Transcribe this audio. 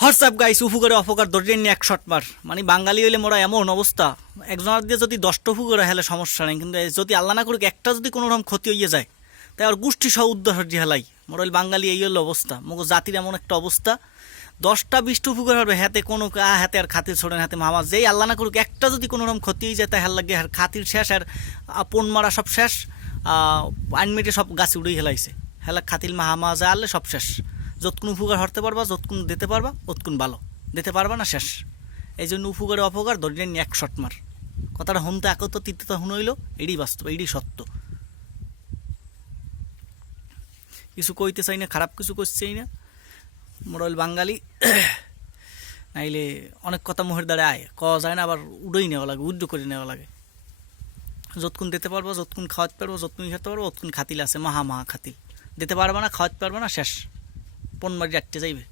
WhatsApp guys, উপকারে অপকার ধরে নিয়ে এক শট মার। মানে বাঙালি হইলে মোরা এমন অবস্থা, একজনের দিয়ে যদি 10টা উপকার হেলে সমস্যা নেই, কিন্তু যদি আল্লাহ না করুক একটা যদি কোনো রকম ক্ষতি হইয়া যায়, তাই আর গোষ্ঠী সহ উদ্ধার হয়ে হেলাই। মোরা হইল বাঙালি, এই হলো অবস্থা, মগো জাতির এমন একটা অবস্থা। 10টা 20টা উপকার হবে, হাতে কোনো হাতে আর খাতির ছোড়েন, হাতে মামা যেই আল্লাহ না করুক একটা যদি কোনো রকম ক্ষতি হয়ে যায়, তাই হেল লাগে আর খাতির শেষ, আর পণ মারা সব শেষ। আইন মেটে সব গাছে উড়েই হেলাইছে, হেলা খাতিল মাহামা যা আনলে সব শেষ। যতক্ষণ উপকার হরতে পারবা, যতক্ষণ দিতে পারবা, ততক্ষণ ভালো। দিতে পারবা না শেষ। এই জন্য উপকারে অপকার ধরে নিয়ে এক শট মার। কথাটা হুনতে একত তিতে হুন হইল, এটাই বাস্তব, এটাই সত্য। কিছু কইতে চাই না, খারাপ কিছু করছেই না। মোরাইল বাঙালি নাইলে অনেক কথা মুহের দ্বারা আয় কওয়া যায় না, আবার উড়েই নেওয়া লাগে, উড্ড করে নেওয়া লাগে। যতক্ষণ দিতে পারবো, যতক্ষণ খাওয়াতে পারবো, যতক্ষণ খেতে পারবো, ততক্ষণ খাতিল আছে, মহা খাতিল। দিতে পারবা না, খাওয়াতে পারবো না, শেষ। পণ মারি আটকে যাইবে।